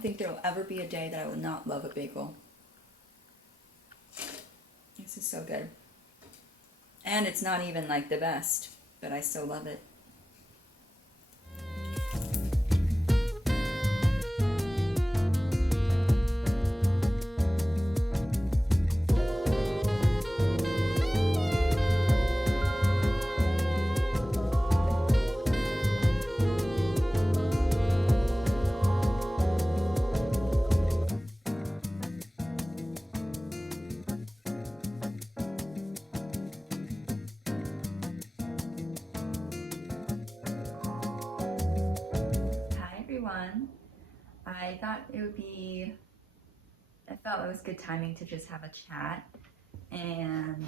don't think there will ever be a day that I will not love a bagel. This is so good. And it's not even like the best, but I still love it. I thought I felt it was good timing to just have a chat and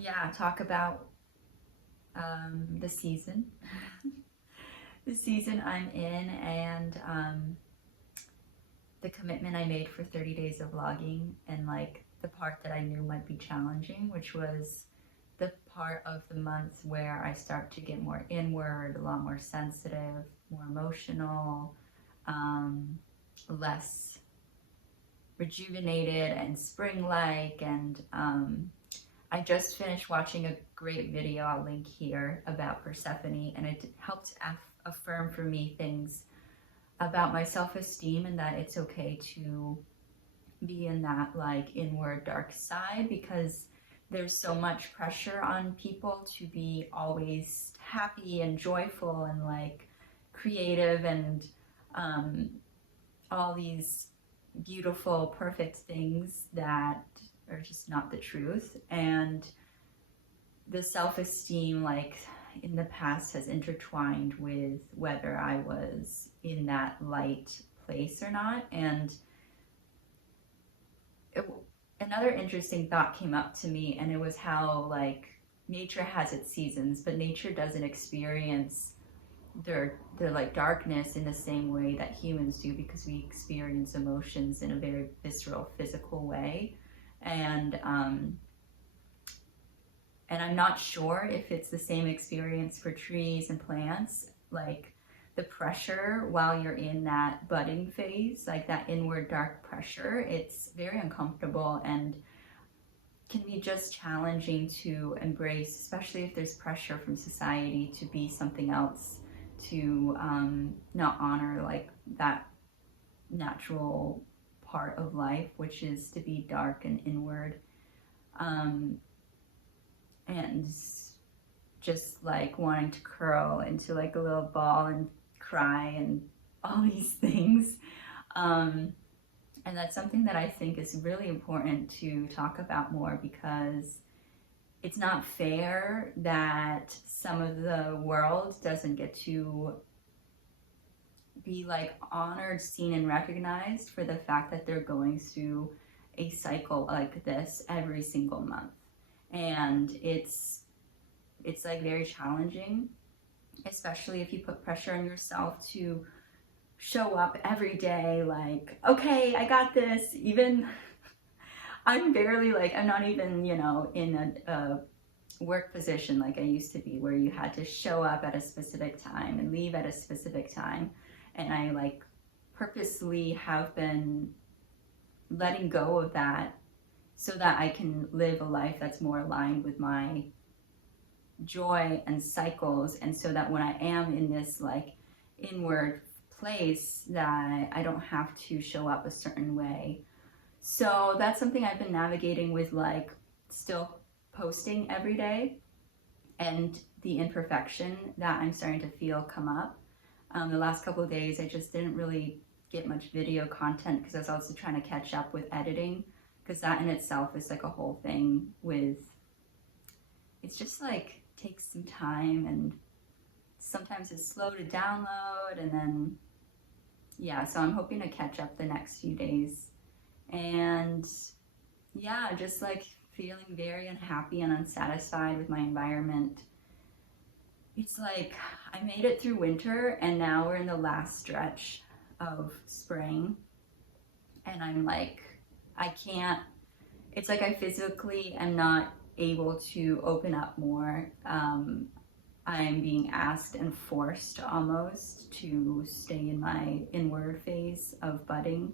yeah, talk about the season, the season I'm in, and the commitment I made for 30 days of vlogging, and like the part that I knew might be challenging, which was the part of the month where I start to get more inward, a lot more sensitive, more emotional, less rejuvenated and spring-like. And I just finished watching a great video, I'll link here, about Persephone, and it helped affirm for me things about my self-esteem, and that it's okay to be in that like inward dark side, because there's so much pressure on people to be always happy and joyful and like creative and all these beautiful, perfect things that are just not the truth. And the self-esteem, like in the past, has intertwined with whether I was in that light place or not. And another interesting thought came up to me, and it was how like nature has its seasons, but nature doesn't experience their like darkness in the same way that humans do, because we experience emotions in a very visceral, physical way. And I'm not sure if it's the same experience for trees and plants, like the pressure while you're in that budding phase, like that inward dark pressure. It's very uncomfortable and can be just challenging to embrace, especially if there's pressure from society to be something else, to not honor like that natural part of life, which is to be dark and inward, and just like wanting to curl into like a little ball and cry and all these things. And that's something that I think is really important to talk about more, because it's not fair that some of the world doesn't get to be like honored, seen, and recognized for the fact that they're going through a cycle like this every single month. And it's like very challenging, especially if you put pressure on yourself to show up every day like, okay, I got this. Even I'm barely like, I'm not even, you know, in a work position like I used to be, where you had to show up at a specific time and leave at a specific time. And I like purposely have been letting go of that so that I can live a life that's more aligned with my joy and cycles, and so that when I am in this like inward place, that I don't have to show up a certain way. So that's something I've been navigating with, like still posting every day, and the imperfection that I'm starting to feel come up. The last couple of days I just didn't really get much video content, because I was also trying to catch up with editing, because that in itself is like a whole thing with, it's just like takes some time, and sometimes it's slow to download, and then yeah, so I'm hoping to catch up the next few days. And yeah, just like feeling very unhappy and unsatisfied with my environment. It's like I made it through winter, and now we're in the last stretch of spring, and I'm like, I can't, it's like I physically am not able to open up more. I'm being asked and forced almost to stay in my inward phase of budding.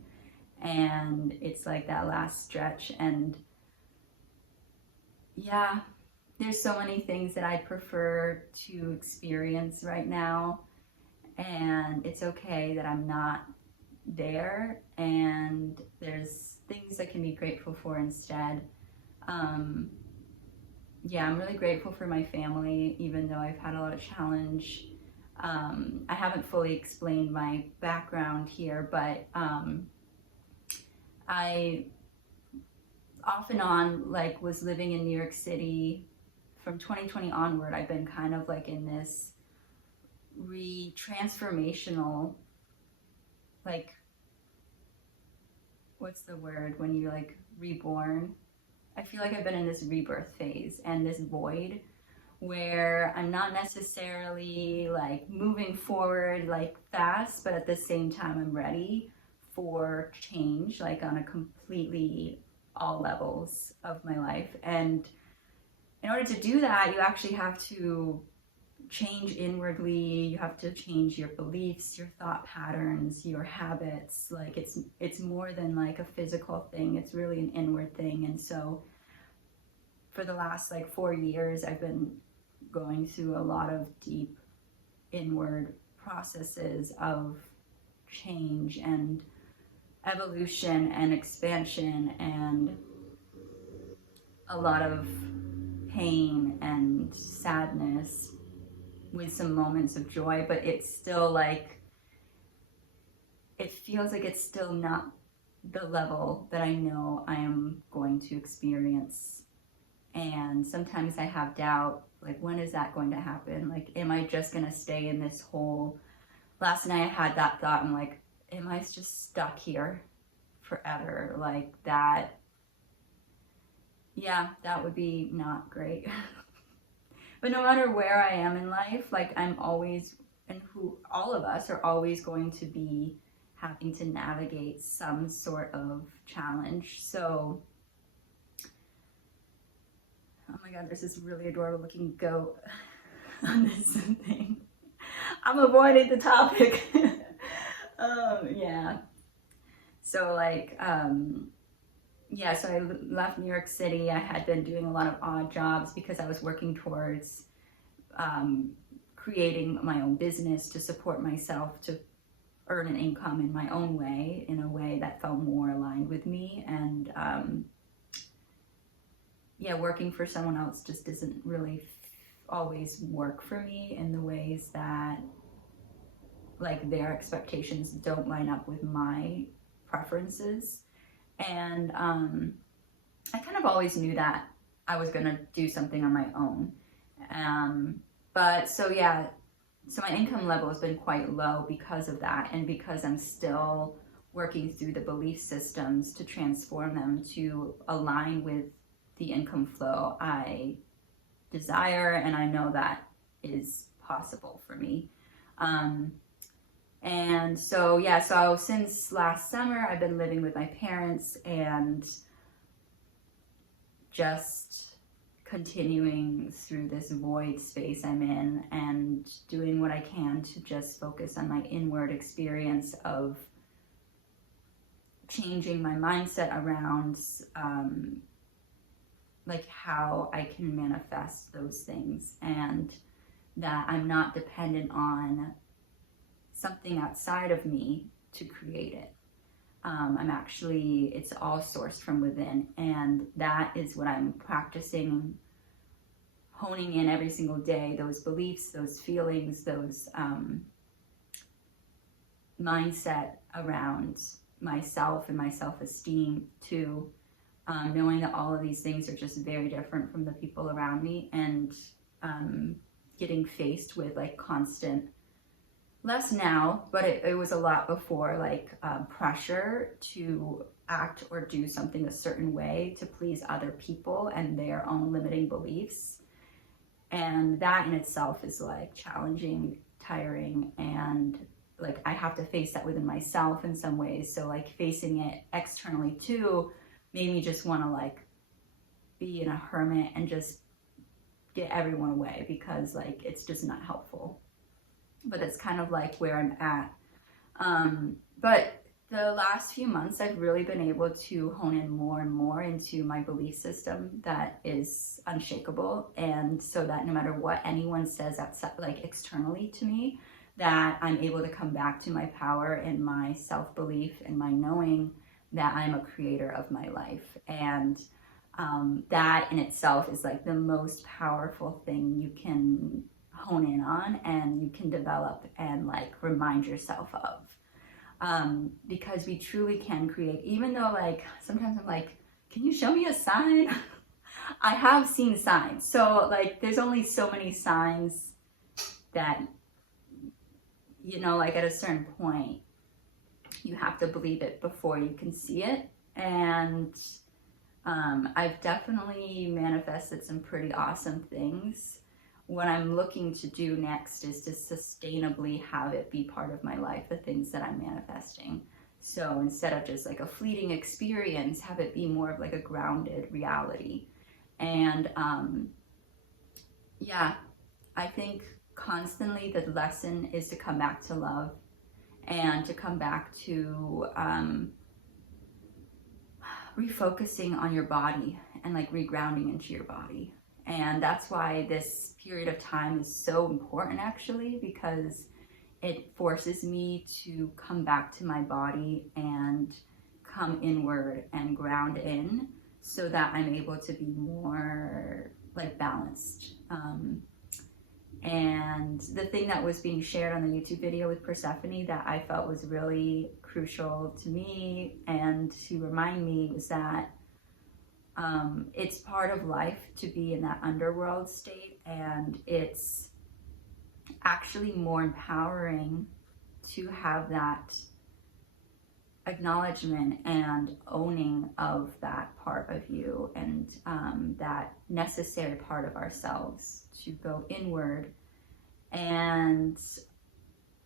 And it's like that last stretch. And yeah, there's so many things that I prefer to experience right now. And it's okay that I'm not there. And there's things I can be grateful for instead. Yeah, I'm really grateful for my family, even though I've had a lot of challenge. I haven't fully explained my background here, but I off and on like was living in New York City from 2020 onward. I've been kind of like in this transformational, like, what's the word when you're like reborn? I feel like I've been in this rebirth phase and this void where I'm not necessarily like moving forward like fast, but at the same time I'm ready for change, like on a completely all levels of my life. And in order to do that, you actually have to change inwardly. You have to change your beliefs, your thought patterns, your habits. Like it's more than like a physical thing. It's really an inward thing. And so for the last like 4 years, I've been going through a lot of deep inward processes of change and evolution and expansion, and a lot of pain and sadness with some moments of joy. But it's still like, it feels like it's still not the level that I know I am going to experience. And sometimes I have doubt, like, when is that going to happen? Like, am I just going to stay in this hole? Last night I had that thought. I'm like, am I just stuck here forever? Like that, yeah, that would be not great. But no matter where I am in life, like I'm always, and who all of us are always going to be having to navigate some sort of challenge. So, oh my God, there's this really adorable looking goat on this thing. I'm avoiding the topic. Yeah. So like, yeah, so I left New York City. I had been doing a lot of odd jobs because I was working towards creating my own business to support myself, to earn an income in my own way, in a way that felt more aligned with me. And yeah, working for someone else just doesn't really always work for me in the ways that like their expectations don't line up with my preferences. And I kind of always knew that I was gonna do something on my own. But so yeah, so my income level has been quite low because of that, and because I'm still working through the belief systems to transform them to align with the income flow I desire, and I know that is possible for me. And so, yeah, so since last summer, I've been living with my parents and just continuing through this void space I'm in and doing what I can to just focus on my inward experience of changing my mindset around like how I can manifest those things, and that I'm not dependent on something outside of me to create it. I'm actually, it's all sourced from within, and that is what I'm practicing, honing in every single day, those beliefs, those feelings, those mindset around myself and my self-esteem too, knowing that all of these things are just very different from the people around me, and getting faced with like constant, less now, but it was a lot before, like pressure to act or do something a certain way to please other people and their own limiting beliefs. And that in itself is like challenging, tiring, and like I have to face that within myself in some ways. So like facing it externally too made me just want to like be in a hermit and just get everyone away because like it's just not helpful. But it's kind of like where I'm at. But the last few months, I've really been able to hone in more and more into my belief system that is unshakable. And so that no matter what anyone says outside, like externally to me, that I'm able to come back to my power and my self-belief and my knowing that I'm a creator of my life. And that in itself is like the most powerful thing you can hone in on and you can develop and like remind yourself of. Because we truly can create, even though like sometimes I'm like, can you show me a sign? I have seen signs. So like there's only so many signs that, you know, like at a certain point, you have to believe it before you can see it. And I've definitely manifested some pretty awesome things. What I'm looking to do next is to sustainably have it be part of my life, the things that I'm manifesting. So instead of just like a fleeting experience, have it be more of like a grounded reality. And yeah, I think constantly the lesson is to come back to love and to come back to refocusing on your body and like regrounding into your body. And that's why this period of time is so important actually, because it forces me to come back to my body and come inward and ground in so that I'm able to be more like balanced. And the thing that was being shared on the YouTube video with Persephone that I felt was really crucial to me and to remind me was that it's part of life to be in that underworld state, and it's actually more empowering to have that acknowledgement and owning of that part of you and that necessary part of ourselves to go inward and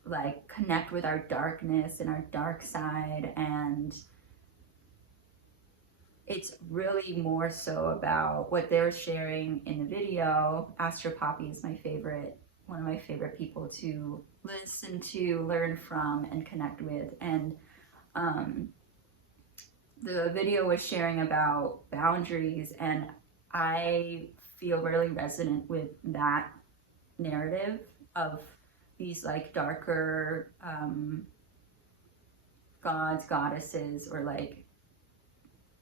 like connect with our darkness and our dark side. And it's really more so about what they're sharing in the video. Astro Poppy is my favorite, one of my favorite people to listen to, learn from, and connect with. And the video was sharing about boundaries, and I feel really resonant with that narrative of these like darker gods, goddesses, or like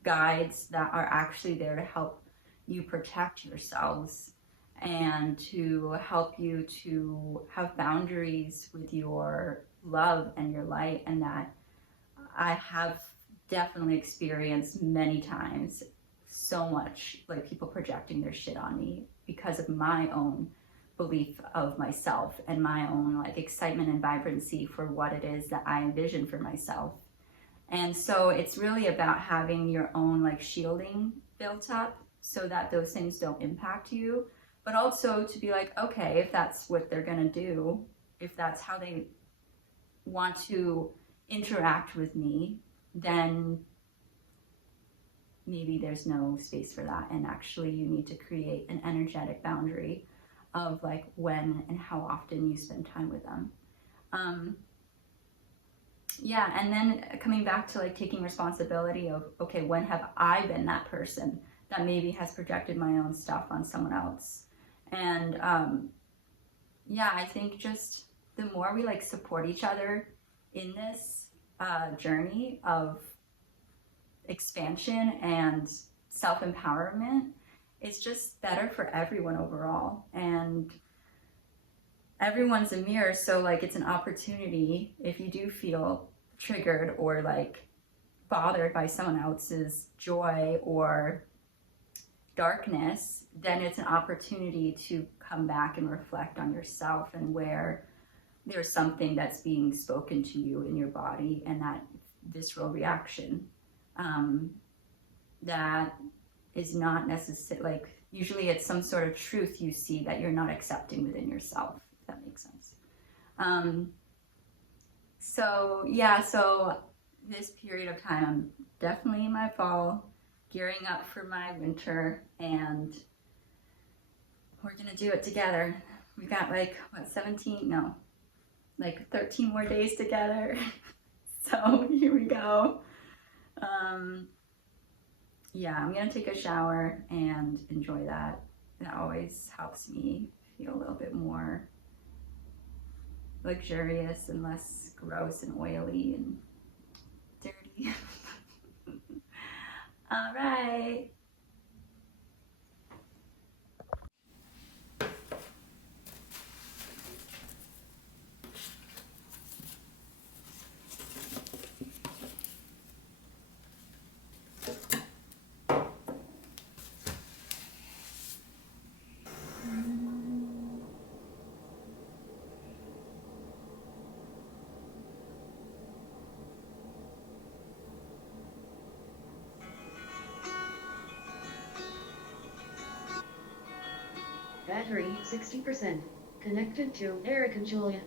guides that are actually there to help you protect yourselves and to help you to have boundaries with your love and your light. And that I have definitely experienced many times so much like people projecting their shit on me because of my own belief of myself and my own like excitement and vibrancy for what it is that I envision for myself. And so it's really about having your own like shielding built up so that those things don't impact you, but also to be like, okay, if that's what they're gonna do, if that's how they want to interact with me, then maybe there's no space for that. And actually you need to create an energetic boundary of like when and how often you spend time with them. Yeah, and then coming back to like taking responsibility of, okay, when have I been that person that maybe has projected my own stuff on someone else? And yeah, I think just the more we like support each other in this journey of expansion and self-empowerment, it's just better for everyone overall. And everyone's a mirror, so like it's an opportunity if you do feel triggered or like bothered by someone else's joy or darkness, then it's an opportunity to come back and reflect on yourself and where there's something that's being spoken to you in your body and that visceral reaction that is not necessary. Like usually it's some sort of truth you see that you're not accepting within yourself. That makes sense. So yeah, so this period of time, I'm definitely in my fall, gearing up for my winter, and we're gonna do it together. We've got like, what, 17? No, like 13 more days together. So here we go. Yeah, I'm gonna take a shower and enjoy that. That always helps me feel a little bit more luxurious and less gross and oily and dirty. All right. Battery 60%. Connected to Eric and Julia.